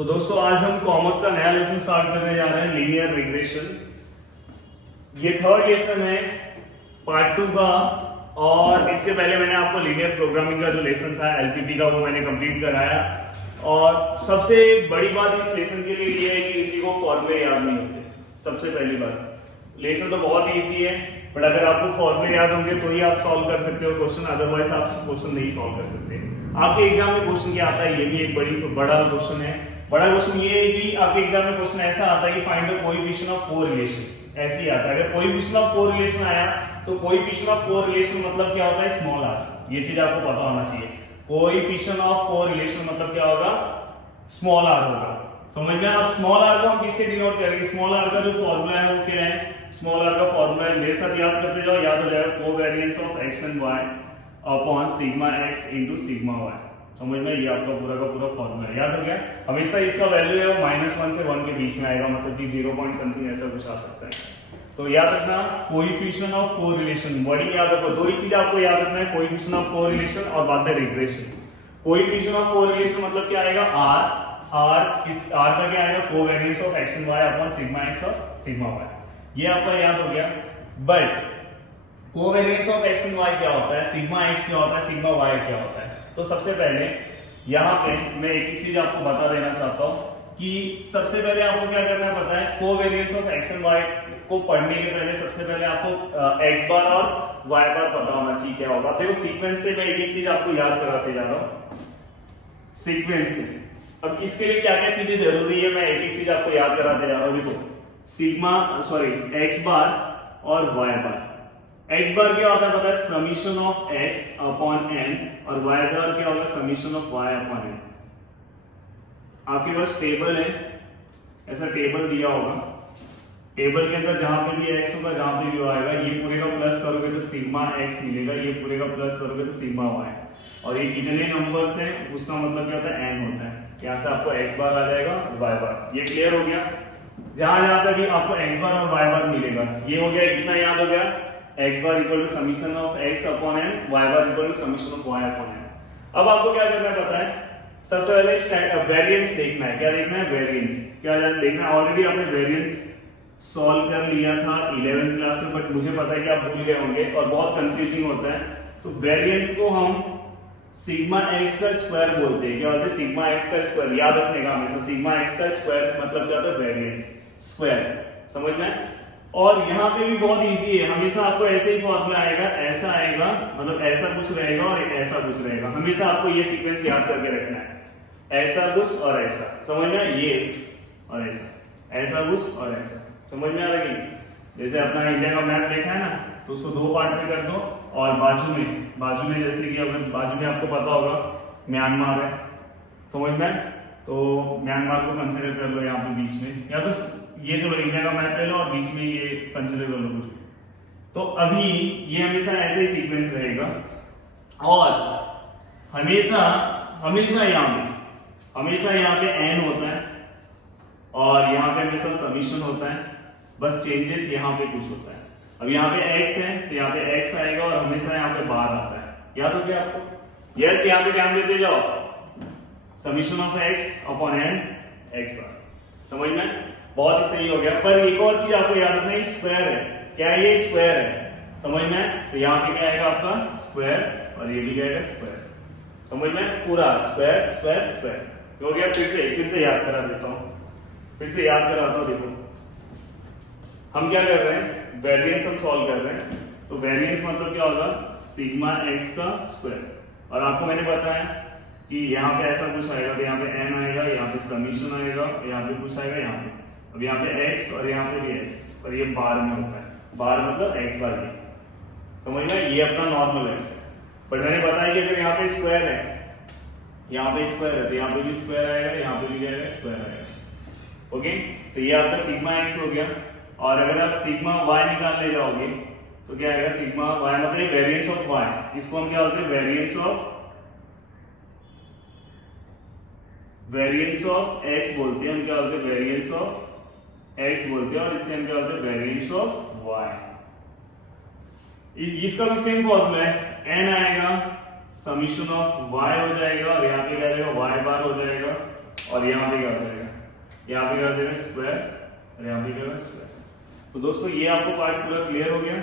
तो दोस्तों आज हम कॉमर्स का नया लेसन स्टार्ट करने जा रहे हैं, लीनियर रिग्रेशन। ये थर्ड लेसन है पार्ट 2 का, और इससे पहले मैंने आपको लीनियर प्रोग्रामिंग का जो लेसन था एलपीपी का, वो मैंने कंप्लीट कराया। और सबसे बड़ी बात इस लेसन के लिए ये है कि किसी को फॉर्मूले याद नहीं होते। सबसे पहली बात, लेसन तो बहुत ईजी है, बट अगर आपको फॉर्मूले याद होंगे तो ही आप सॉल्व कर सकते हो क्वेश्चन, अदरवाइज आप क्वेश्चन नहीं सॉल्व कर सकते। आपके एग्जाम में क्वेश्चन क्या आता है, ये भी एक बड़ा क्वेश्चन है। बड़ा क्वेश्चन ये है कि आपके एग्जाम में क्वेश्चन ऐसा आता है कि find the coefficient of correlation, ऐसे ही आता है। अगर कोएफिशिएंट ऑफ कोरिलेशन आया तो कोएफिशिएंट ऑफ कोरिलेशन मतलब क्या होता है, स्मॉल आर। ये चीज आपको पता होना चाहिए। कोएफिशिएंट ऑफ कोरिलेशन मतलब क्या होगा, स्मॉल आर होगा। समझ में? अब स्मॉल आर को हम किससे डिनोट करेंगे? स्मॉल आर का जो फॉर्मूला है वो क्या है? स्मॉल आर का फॉर्मूला है, मेरे साथ याद करते जाओ, याद हो जाएगा, covariance of X and Y upon sigma X into sigma Y. समझ में? ये आपका पूरा का पूरा फॉर्मूला है, याद हो गया। हमेशा इसका वैल्यू है वो -1 से 1 के बीच में आएगा, मतलब कि 0 पॉइंट समथिंग ऐसा कुछ आ सकता है। तो याद रखना कोएफिशिएंट ऑफ कोरिलेशन, वर्डिंग याद रखो। दो ही चीज आपको याद रखना है, कोएफिशिएंट ऑफ कोरिलेशन और बाद में रिग्रेशन। कोएफिशिएंट ऑफ कोरिलेशन मतलब क्या आएगा, आर का क्या आएगा, covariance of X and Y upon sigma X और सिग्मा वाई। ये आपका याद हो गया। But covariance of X and Y क्या होता है, सिग्मा एक्स क्या होता है, सिग्मा वाई क्या होता है? तो सबसे पहले यहाँ पे मैं एक चीज आपको बता देना चाहता हूँ कि सबसे पहले आपको क्या करना है पता है, covariance of X and Y को पढ़ने के पहले सबसे पहले आपको एक्स बार और वाई बार पता होना चाहिए क्या होगा। देखो सीक्वेंस से मैं एक चीज आपको याद कराते जा रहा हूँ, सीक्वेंस से। अब इसके लिए क्या क्या चीजें जरूरी है, मैं एक एक चीज आपको याद कराते जा रहा हूँ। देखो एक्स बार और वाई बार। एक्स बार क्या होता है पता है, summation of X upon N, और वाई बार क्या होगा, summation of Y upon N. आपके पास टेबल है, ऐसा टेबल दिया होगा, टेबल के अंदर जहां पे भी एक्स होगा, जहां पे भी वाई आएगा, ये पूरे का प्लस करोगे तो सिग्मा एक्स मिलेगा, ये पूरे का प्लस करोगे तो सिग्मा वाई। और ये कितने नंबर्स हैं उसका मतलब क्या होता है, एन होता है। यहाँ से आपको एक्स बार आ जाएगा, वाई बार। ये क्लियर हो गया। जहां जहां पे भी आपको एक्स बार और वाई बार मिलेगा, ये हो गया, इतना याद हो गया। x bar equal to summation of x upon n, y bar equal to summation of y upon n। अब आपको क्या करना है पता है, सबसे पहले वेरिएंस देखना है। क्या देखना है, वेरिएंस। क्या देखना है, ऑलरेडी आपने वेरिएंस सॉल्व कर लिया था 11th क्लास में, बट मुझे पता है कि आप भूल गए होंगे और बहुत कंफ्यूजिंग होता है। तो वेरिएंस को हम सिग्मा एक्स का स्क्वायर बोलते हैं। क्या होता है, सिग्मा एक्स का स्क्वायर। याद रखने का हमेशा, सिग्मा एक्स का स्क्वायर मतलब क्या होता है, वेरिएंस स्क्वायर। समझ में? और यहाँ पे भी बहुत इजी है, हमेशा आपको ऐसे ही फॉर्मूला आएगा, ऐसा आएगा, मतलब ऐसा कुछ रहेगा और ऐसा कुछ रहेगा। हमेशा आपको ये सीक्वेंस याद करके रखना है, ऐसा कुछ और ऐसा। समझ में? ये और ऐसा, ऐसा कुछ और ऐसा। समझ में आ रही? जैसे अपना इंडिया का मैप देखा है ना, तो उसको दो पार्ट में कर दो, और बाजू में जैसे कि अगर बाजू में आपको पता होगा म्यांमार है, समझ में? तो म्यांमार को कंसिडर कर लो यहाँ पे बीच में, या तो ये जो इंडिया का मैप ले लो और बीच में ये कंसिडर कर लो कुछ। तो अभी ये हमेशा ऐसे ही सीक्वेंस रहेगा, और हमेशा यहाँ पे n होता है, और यहाँ पे हमेशा समीशन होता है। बस चेंजेस यहाँ पे कुछ होता है। अब यहाँ पे x है तो यहाँ पे x आएगा, और हमेशा यहाँ पे बार आता है। याद हो गया आपको? यस, यहाँ पे ध्यान देते जाओ, summation of x upon n x बार। समझ में? बहुत ही सही हो गया। पर एक और चीज आपको याद रखना है, स्क्वायर है। क्या है ये, स्क्वायर है। समझ में? तो यहाँ पे क्या आएगा आपका स्क्वायर, और ये भी आएगा स्क्वायर। समझ में? पूरा स्क्वायर स्क्वायर स्क्वायर हो गया। फिर से याद करा देता हूँ, फिर से याद कराता हूँ। देखो हम क्या कर रहे हैं, वेरिएंस हम सॉल्व कर रहे हैं। तो वेरिएंस मतलब क्या होगा, सिग्मा एक्स का स्क्वायर। और आपको मैंने बताया कि यहाँ पे ऐसा कुछ आएगा, तो यहाँ पे n आएगा, यहाँ पे समीशन आएगा, यहाँ पे कुछ आएगा, यहाँ पे। अब यहाँ पे x और यहाँ पे भी x, और ये बार में होता है। बार मतलब x बार ये। समझ में? ये अपना नॉर्मल x है। पर मैंने बताया कि अगर यहाँ पे स्क्वायर है, यहाँ पे स्क्वायर है, तो यहाँ पे भी स्क्वायर आएगा, यहाँ पे भी आएगा, स्क्वायर आएगा। ओके, तो ये आपका सिग्मा x हो गया। और अगर आप सिग्मा y निकालने जाओगे तो क्या आएगा, सिग्मा y मतलब वेरिएंस ऑफ y। इसको हम क्या बोलते हैं, वेरिएंस ऑफ x बोलते हैं। हम क्या बोलते हैं, वेरिएंस ऑफ x बोलते हैं, और इससे हम क्या बोलते हैं, वेरिएंस ऑफ y। इसका भी सेम फॉर्मूला है, n आएगा, समीशन ऑफ y हो जाएगा, और यहाँ पे क्या आएगा, y बार हो जाएगा, और यहाँ पे क्या हो जाएगा, यहाँ पे क्या हो जाएगा स्क्वायर और यहाँ पे क्या होगा स्क्वायर। तो दोस्तों ये आपको पार्ट पूरा क्लियर हो गया,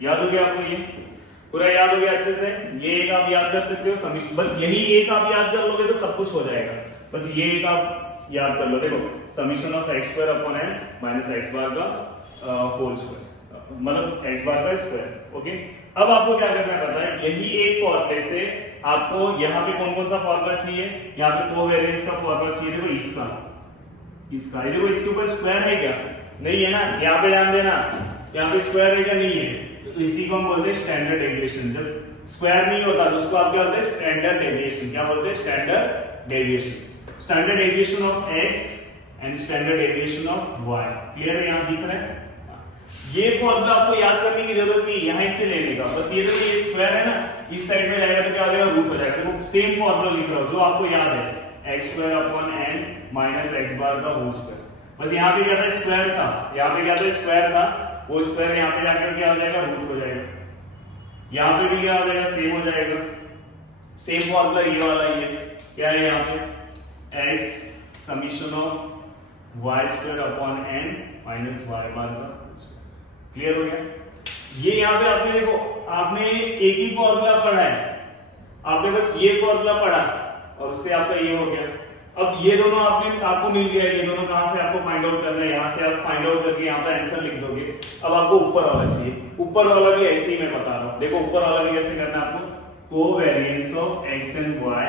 याद हो गया आपको, ये पूरा याद हो गया अच्छे से। ये एक आप याद कर सकते हो समीशन, बस यही एक आप याद कर लोगे तो सब कुछ हो जाएगा। बस ये एक आप याद कर लो, देखो summation of x square upon n minus x बार का होल स्क्वायर, मतलब x बार का स्क्वायर। ओके, अब आपको क्या करना है पता है, यही एक फॉर्मूले से आपको यहाँ पे कौन कौन सा फॉर्मूला चाहिए, यहाँ पे कोवेरिएंस का फॉर्मूला चाहिए। देखो इसका देखो इसके ऊपर स्क्वायर है क्या, नहीं है ना, यहाँ पे ध्यान देना, यहाँ पे स्क्वायर है क्या, नहीं है, तो इसी को हम बोलते हैं स्टैंडर्ड डेविएशन। जब स्क्वायर नहीं होता तो उसको आप क्या बोलते हैं स्टैंडर्ड डेविएशन। क्या बोलते हैं standard deviation, standard deviation of x and standard deviation of y। Clear है, यहाँ दिख रहा है। ये फॉर्मूला आपको याद करने की जरूरत नहीं, यहाँ से लेने का, बस ये जो ये स्क्वायर है ना, इस साइड में जाएगा तो क्या हो जाएगा रूट हो जाएगा। तो सेम फॉर्मूला लिख रहा हूं जो आपको याद है, x square upon n minus x बार का होल स्क्वायर। बस यहाँ पे क्या था स्क्वायर था, यहाँ पे क्या था स्क्वायर था, वो स्क्वायर यहाँ पे जाकर क्या हो जाएगा रूट हो जाएगा। यहाँ पे भी क्या हो जाएगा सेम हो जाएगा, सेम फॉर्मूला ये वाला ही है। क्या है यहाँ पे x summation of y square upon n minus y बार का। क्लियर हो गया। ये यहाँ पे आपने देखो, आपने एक ही फॉर्मूला पढ़ा है, आपने बस ये फॉर्मूला पढ़ा और उससे आपका ये हो गया। अब ये दोनों आपको मिल गया, ये दोनों कहां से आपको फाइंड आउट करना है, यहाँ से आप फाइंड आउट करके यहाँ पे आंसर लिख दोगे। अब आपको ऊपर वाला चाहिए, ऊपर वाला भी ऐसे ही मैं बता रहा हूँ। देखो ऊपर वाला भी कैसे करना है आपको, covariance of x and y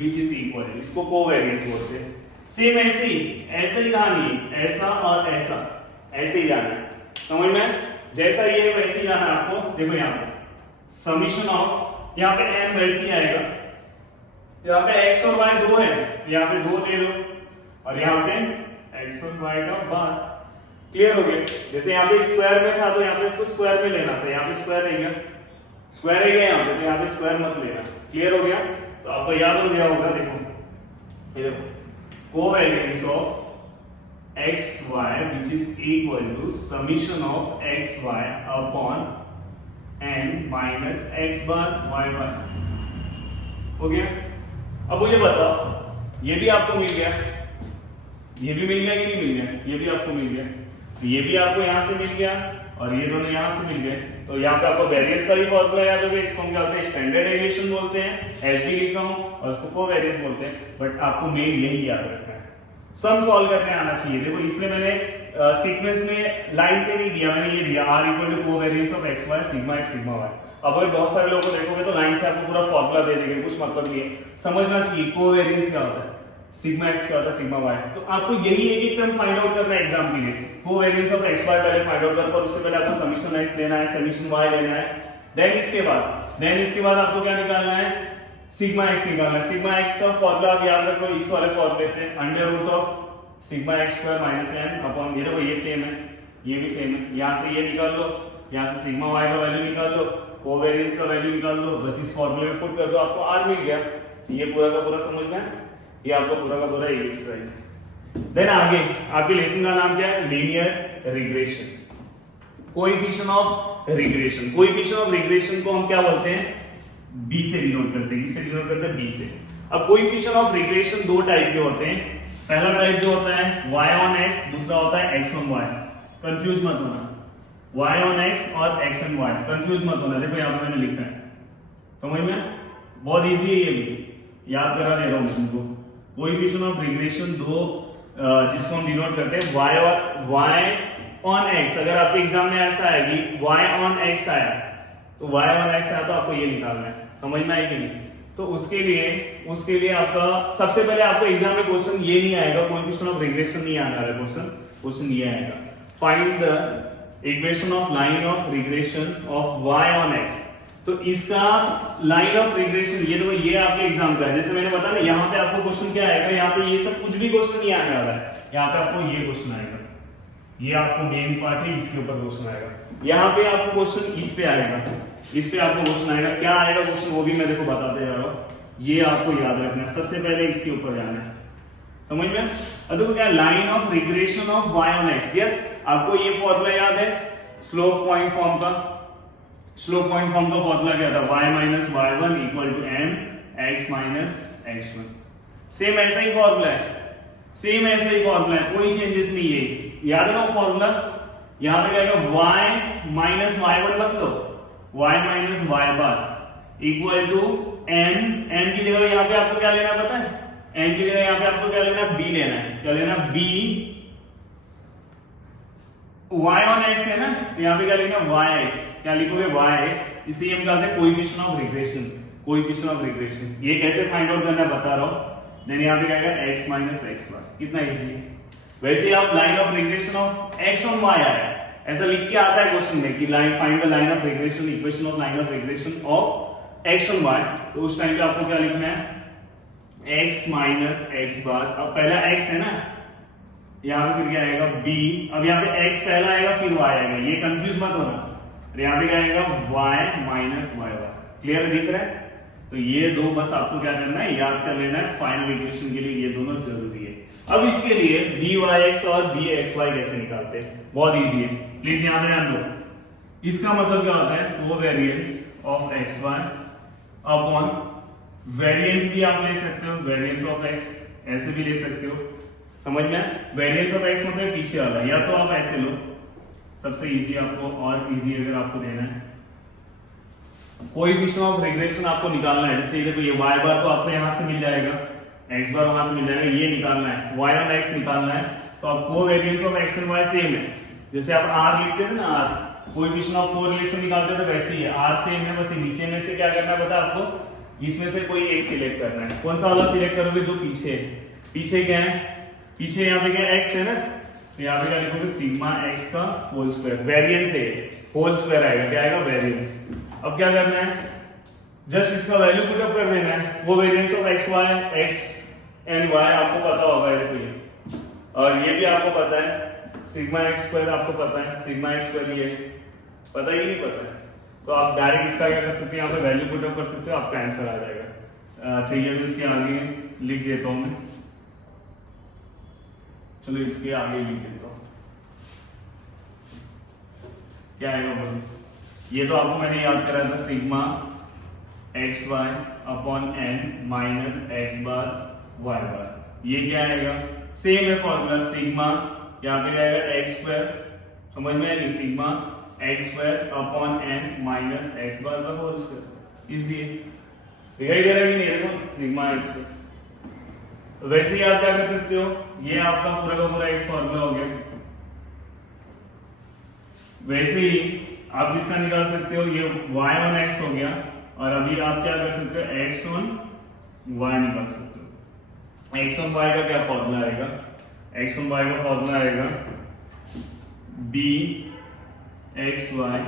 which is equal, इसको कोवेरिएंस बोलते हैं। सेम ऐसे ही कहानी है, ऐसा और ऐसा ऐसे ही जाना है, समझ में, जैसा ये है वैसे ही जाना है आपको। देखो यहाँ पे समीशन ऑफ, यहाँ पे n वैसे ही आएगा, यहाँ पे x और y दो है, यहाँ पे दो ले लो और यहाँ पे x और y का बार। क्लियर हो गया। जैसे यहाँ पे स्क्वायर में था तो यहाँ पे कुछ स्क्वायर में लेना था, यहाँ पे स्क्वायर है क्या, स्क्वायर है क्या यहाँ पे, तो यहाँ पे स्क्वायर मत लेना। क्लियर हो गया, तो आपको याद हो गया होगा। देखो ये देखो covariance of x y which is equal to summation of x y upon n minus x bar y bar। हो गया। अब मुझे बताओ, ये भी आपको मिल गया, ये भी मिल गया कि नहीं मिल गया, ये भी आपको मिल गया, ये भी आपको यहाँ से मिल गया और ये दोनों यहाँ से मिल गए। तो यहाँ पे आपको वेरिएंस का भी फॉर्मूला याद हो गया, इसको हम क्या बोलते हैं स्टैंडर्ड डेविएशन बोलते हैं, एचडी लिख रहा हूँ, और उसको कोवेरिएंस बोलते हैं। बट आपको मेन यही याद रखना है, सम सॉल्व करने आना चाहिए। देखो इसलिए मैंने सीक्वेंस में लाइन से नहीं दिया, मैंने ये दिया r equal to covariance of x y sigma x sigma y। अब अगर बहुत सारे लोगों को देखोगे तो लाइन से आपको पूरा फॉर्मूला दे देंगे, कुछ मतलब नहीं है। समझना चाहिए कोवेरिएंस क्या होता है, सिग्मा x क्या होता है, सिग्मा y। तो आपको यही एक टर्म फाइंड आउट करना है एग्जाम के लिए, कोवेरिएंस ऑफ x y पहले फाइंड आउट कर, पर उससे पहले आपको समीशन x लेना है, समीशन y लेना है। देन इसके बाद आपको क्या निकालना है, सिग्मा x निकालना है। सिग्मा x का फॉर्मूला आप याद रखो इस वाले फॉर्मूले से, under root of sigma x square minus n upon, ये देखो ये सेम है, ये भी सेम है, यहाँ से ये निकाल लो, यहाँ से सिग्मा y का वैल्यू निकाल लो, कोवेरिएंस का वैल्यू निकाल दो, बस इस फॉर्मूले में पुट कर दो, आपको r मिल गया। ये पूरा का पूरा समझ में, ये आपका पूरा का पूरा एक्सरसाइज है। देन आगे आपके लेसन का नाम क्या है, linear regression, coefficient of regression. Coefficient of regression को हम क्या बोलते हैं, b से डिनोट करते हैं, इससे डिनोट करते हैं b से। अब कोएफिशिएंट ऑफ रिग्रेशन दो टाइप के होते हैं, पहला टाइप जो होता है y on x, दूसरा होता है x on y। कंफ्यूज मत होना, y on x और x on y कंफ्यूज मत होना। देखो यहाँ पे मैंने लिखा है, समझ में, बहुत इजी है, ये भी याद करा दे रहा हूँ तुमको। कोएफिशिएंट ऑफ रिग्रेशन दो जिसको हम डिनोट करते हैं y on x। अगर आपके एग्जाम में ऐसा है कि y on x आया तो y on x आया तो आपको ये निकालना है, समझ में आएगी कि नहीं। तो उसके लिए आपका सबसे पहले आपको एग्जाम में क्वेश्चन ये नहीं आएगा, कोएफिशिएंट ऑफ रिग्रेशन नहीं आने वाला क्वेश्चन ये आएगा, find the equation of line of regression of y on x। तो इसका लाइन ऑफ रिग्रेशन ये देखो, ये आपके एग्जाम का है, जैसे मैंने बताया ना, यहाँ पे आपको क्वेश्चन क्या आएगा, यहाँ पे ये सब कुछ भी क्वेश्चन नहीं आने वाला है, यहाँ पे आपको ये क्वेश्चन आएगा, ये आपको मेन पार्ट है, इसके ऊपर क्वेश्चन आएगा। यहाँ पे आपको क्वेश्चन इस पे आएगा, इस पे आपको क्वेश्चन आएगा, क्या आएगा क्वेश्चन वो भी मैं देखो बताते जा रहा हूँ, ये आपको याद रखना है, सबसे पहले इसके ऊपर जाना है, समझ में। अब देखो क्या, line of regression of y on x। Yes, आपको ये फॉर्मूला याद है स्लोप पॉइंट फॉर्म का, स्लोप पॉइंट फॉर्म का फॉर्मूला क्या था, y minus y1 equal to m x minus x1। Same ऐसा ही फॉर्मूला है, सेम ऐसा ही फॉर्मूला है, कोई चेंजेस नहीं है। याद है ना फॉर्मूला, यहां पे क्या आएगा y माइनस y1 मत लो, y minus y bar equal to n की जगह यहां पे आपको क्या लेना पता है, n की जगह यहां पे आपको क्या लेना, b लेना है। क्या लेना, b y ऑन x है ना, तो यहां पे क्या लिखना yx, क्या लिखोगे yx। इसे हम कहते हैं coefficient of regression, coefficient of regression. ये कैसे फाइंड आउट करना है बता रहा हूं। देन यहां पे क्या आएगा x माइनस x बार, कितना इजी है। वैसे ही आप line of regression of x on y आया ऐसा लिख के आता है क्वेश्चन में कि line find the line of regression, equation of line of regression of x on y। तो उस टाइम पे आपको क्या लिखना है, x माइनस x बार। अब पहला x है ना, यहाँ पे फिर क्या आएगा b, अब यहाँ पे x पहला आएगा फिर y आएगा, ये कंफ्यूज मत होना। यहाँ पे क्या आएगा y माइनस y बार। क्लियर दिख रहा है। तो ये दो बस आपको क्या करना है, याद कर लेना है। फाइनल इक्वेशन के लिए ये दोनों जरूरी है। अब इसके लिए vyx और bxy कैसे निकालते हैं, बहुत इजी है। प्लीज यहाँ पे ध्यान दो। इसका मतलब क्या होता है, covariance of xy upon variance भी आप ले सकते हो, वेरिएंस ऑफ x ऐसे भी ले सकते हो। समझ में, वेरिएंस ऑफ x मतलब पीछे वाला, या तो आप ऐसे लो, सबसे इजी आपको, और इजी अगर आपको देना है कोएफिशिएंट ऑफ रिग्रेशन आपको निकालना है। जैसे देखो ये y बार तो आपको यहां से मिल जाएगा, x बार वहां से मिल जाएगा, ये निकालना है, y ऑन x निकालना है। तो आप covariance of x and y same है। जैसे आप r लिखते थे ना, r कोएफिशिएंट ऑफ कोरिलेशन निकालते थे, वैसे ही है, r सेम है। बस नीचे में से क्या करना है पता है आपको, इसमें से कोई एक सिलेक्ट करना है। कौन सा वाला सिलेक्ट करोगे, जो पीछे है। पीछे क्या है, पीछे यहाँ पे क्या x है ना, तो यहाँ पे क्या लिखोगे सिग्मा x का होल स्क्वायर, वेरिएंस है, होल स्क्वायर आएगा, क्या आएगा वेरिएंस। अब क्या करना है, जस्ट इसका वैल्यू पुट अप कर देना है। वो variance of x y x and y आपको पता होगा ये, और ये भी आपको पता है सिग्मा x स्क्वायर, आपको पता है सिग्मा x स्क्वायर, ये पता ही नहीं पता है। तो आप डायरेक्ट इसका क्या कर सकते हैं, यहाँ पे वैल्यू पुट अप कर सकते हो, आपका आंसर आ जाएगा। चाहिए तो इसके आगे लिख देता हूं मैं, चलो इसके आगे लिख देता हूं, क्या आएगा बोलो। ये तो आपको मैंने याद कराया था, sigma x y upon n minus x bar y bar. ये क्या आएगा, सेम है फॉर्मूला, सिग्मा यहाँ पे आएगा एक्स स्क्वायर, समझ में आएगी, sigma x square upon n minus x bar का होल स्क्वायर। इजी है, दिखाई दे रहा है कि नहीं, देखो सिग्मा एक्स स्क्वायर। वैसे ही आप क्या कर सकते हो, ये आपका पूरा का पूरा एक फॉर्मूला हो गया। वैसे ही आप इसका निकाल सकते हो, ये y ऑन x हो गया, और अभी आप क्या कर सकते हो, x ऑन y निकाल सकते हो। x ऑन y का क्या फॉर्मूला आएगा, x ऑन y का फॉर्मूला आएगा b x y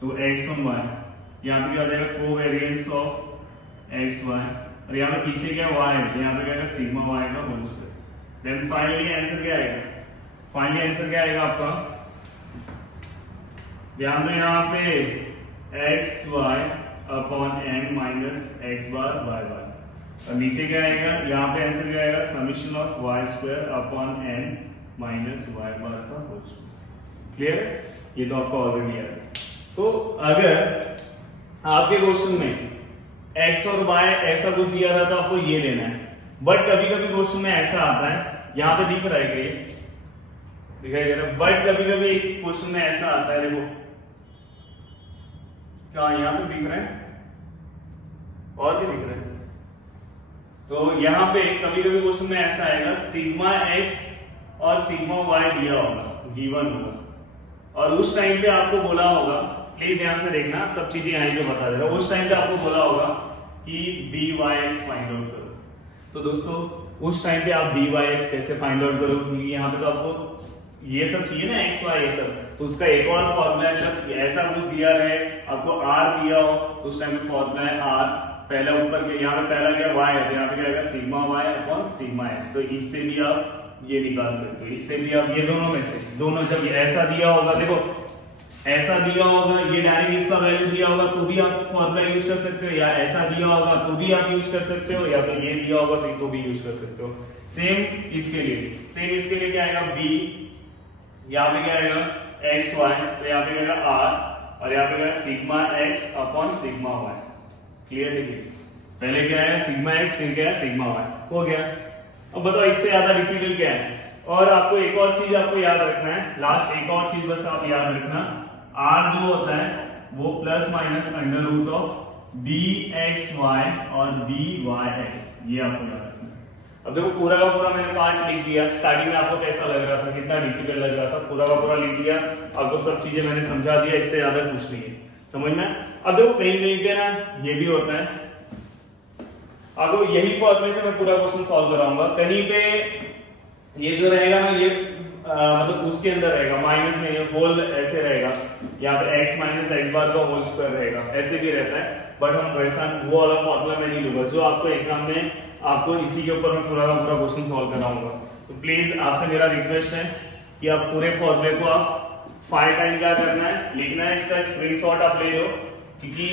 तो x ऑन y, यहाँ पे क्या आ जाएगा कोवेरिएंस ऑफ x y, और यहाँ पे पीछे क्या y है, तो यहाँ पे क्या आएगा सिग्मा y का whole square. Then finally answer क्या आएगा, फाइनली आंसर क्या आएगा आपका, ध्यान दो यहाँ पे x y upon n minus x bar y bar, और नीचे क्या आएगा, यहाँ पे आंसर क्या आएगा summation of y square upon n minus y bar का होल स्क्वायर। क्लियर, ये तो आपको ऑलरेडी याद है। तो अगर आपके क्वेश्चन में एक्स और वाई ऐसा कुछ दिया था तो आपको ये लेना है, बट कभी कभी क्वेश्चन में ऐसा आता है, यहाँ पे दिख रहा है कि दिखाई दे रहा है, बट कभी कभी एक क्वेश्चन में ऐसा आता है, देखो क्या यहाँ पे दिख रहा है और भी दिख रहा है, तो यहाँ पे कभी कभी क्वेश्चन में ऐसा आएगा सिग्मा एक्स और सिग्मा वाई दिया होगा, गिवन होगा, और उस टाइम पे आपको बोला होगा, प्लीज ध्यान से देखना, सब चीजें यहाँ पे बता दे रहा हूं, उस टाइम पे आपको बोला होगा कि B Y X find out करो। तो दोस्तों उस टाइम पे आप बी वाई एक्स कैसे फाइंड आउट करो, क्योंकि यहाँ पे तो आपको ये सब चाहिए ना एक्स वाई ये सब, तो उसका एक और फॉर्मूला है, जब ऐसा कुछ दिया रहे आपको आर दिया हो तो उस टाइम पे फॉर्मूला है आर, पहला ऊपर के यहाँ पे पहला क्या वाई है, तो यहाँ पे क्या आएगा sigma Y upon sigma X. तो इससे भी आप ये निकाल सकते हो, इससे भी आप, ये दोनों में से दोनों, जब ऐसा दिया होगा, देखो ऐसा दिया होगा, ये डायरेक्ट इसका वैल्यू दिया होगा तो भी आप फॉर्मूला यूज कर सकते हो, या ऐसा दिया होगा तो भी आप यूज कर सकते हो, या फिर ये दिया होगा तो भी यूज कर सकते हो। सेम इसके लिए क्या आएगा बी, यहाँ पे क्या आएगा एक्स वाई, तो यहाँ पे आएगा आर, और यहाँ पे क्या sigma X upon sigma Y. Clear है, पहले क्या है सिग्मा एक्स, फिर क्या है सिग्मा वाई, हो गया। अब बताओ इससे ज्यादा डिफिकल्ट क्या है। और आपको एक और चीज आपको याद रखना है, लास्ट एक और चीज बस आप याद रखना, r जो होता है वो plus minus under root of B X Y और बी वाई एक्स, ये आपको याद रखना है। अब देखो पूरा का पूरा मैंने पार्ट लिख दिया। स्टार्टिंग में आपको कैसा लग रहा था, कितना डिफिकल्ट लग रहा था, पूरा का पूरा लिख दिया, आपको सब चीजें मैंने समझा दिया, इससे ज्यादा कुछ नहीं है, समझ में। अब देखो कहीं कहीं पे ना ये भी होता है, आपको यही फॉर्मूले से मैं पूरा क्वेश्चन सॉल्व कराऊंगा। कहीं पे ये जो रहेगा ना ये मतलब उसके अंदर रहेगा माइनस में, ये होल ऐसे रहेगा, यहाँ पे x माइनस एक्स बार का होल स्क्वायर रहेगा, ऐसे भी रहता है। बट हम वैसा वो वाला फॉर्मूला मैं नहीं लूंगा, जो आपको एग्जाम में आपको इसी के ऊपर मैं पूरा का पूरा क्वेश्चन सॉल्व कराऊंगा। तो प्लीज आपसे मेरा रिक्वेस्ट है कि आप पूरे फॉर्मूले को आप 5 टाइम क्या करना है, लिखना है, इसका स्क्रीनशॉट आप ले लो, क्योंकि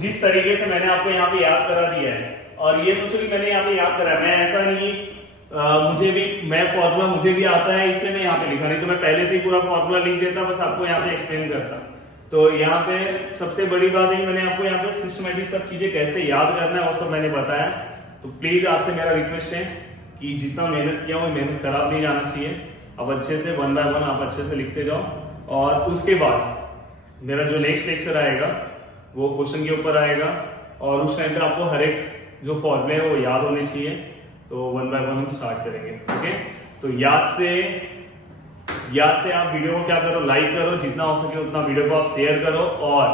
जिस तरीके से मैंने आपको यहाँ पे याद करा दिया है, और ये सोचो कि मैंने यहाँ पे याद करा है, मैं ऐसा नहीं मुझे भी मैं फॉर्मूला मुझे भी आता है इसलिए मैं यहाँ पे लिखा, नहीं तो मैं पहले से ही पूरा फॉर्मूला लिख देता, बस आपको यहाँ पे एक्सप्लेन करता। तो यहाँ पे सबसे बड़ी बात है मैंने आपको यहाँ पे सिस्टमेटिक सब चीजें कैसे याद करना है वो सब मैंने बताया। तो प्लीज आपसे मेरा रिक्वेस्ट है कि जितना मेहनत किया वो मेहनत खराब नहीं जाना चाहिए, अब अच्छे से 1 बाय 1 आप अच्छे से लिखते जाओ। और उसके बाद मेरा जो नेक्स्ट लेक्चर आएगा वो क्वेश्चन के ऊपर आएगा, और उस टाइम पे आपको हर एक जो फॉर्मूले है वो याद होने चाहिए। तो 1 बाय 1 हम स्टार्ट करेंगे, ओके। तो याद से आप वीडियो को क्या करो, लाइक करो, जितना हो सके उतना वीडियो को आप शेयर करो, और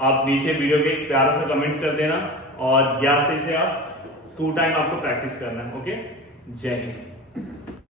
आप नीचे वीडियो पे एक प्यारा सा कमेंट्स कर देना, और याद से इसे आप 2 टाइम आपको प्रैक्टिस करना है, ओके। जय हिंद।